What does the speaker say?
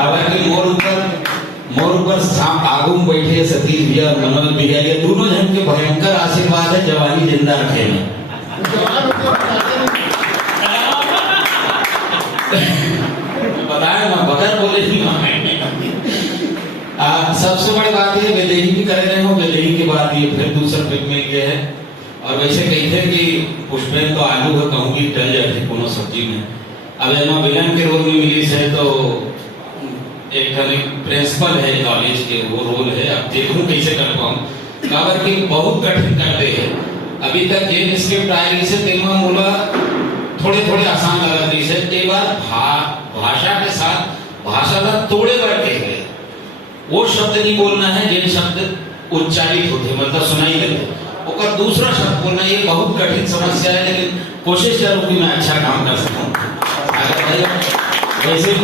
कावर के मोर ऊपर सांप आगू में बैठे सतीश भैया और मनोज भैया, ये दोनों जन के भयंकर आशीर्वाद है जवानी जिंदा रखे में। बताया ना, बगैर बोले ही सबसे बड़ी बात ये वेलेही भी कर रहे हो, वेलेही के बाद ये फिर दूसरा फिल्म में ये है। और वैसे कहते कि पुष्पेन तो आलू है कहूँगी टल जाती कोनो सब्जी में। अब एमा विलन के रोल में मिली है तो एक प्रिंसिपल है कॉलेज के, वो रोल है। अब देखूं कैसे कर पाऊं, काबर की बहुत कठिन करते हैं। अभी तक ये स्क्रिप्ट आई से तेलुगु मूला थोड़े थोड़े आसान लगा रही है। कई बार भाषा के साथ भाषा का तोड़े बैठे हुए वो शब्द नहीं बोलना है जिन शब्द उच्चारित होते मतलब सुनाई देते, और दूसरा शब्द बोलना, ये बहुत कठिन समस्या है। लेकिन कोशिश करूँ कि मैं अच्छा काम कर सकूं। अगर वैसे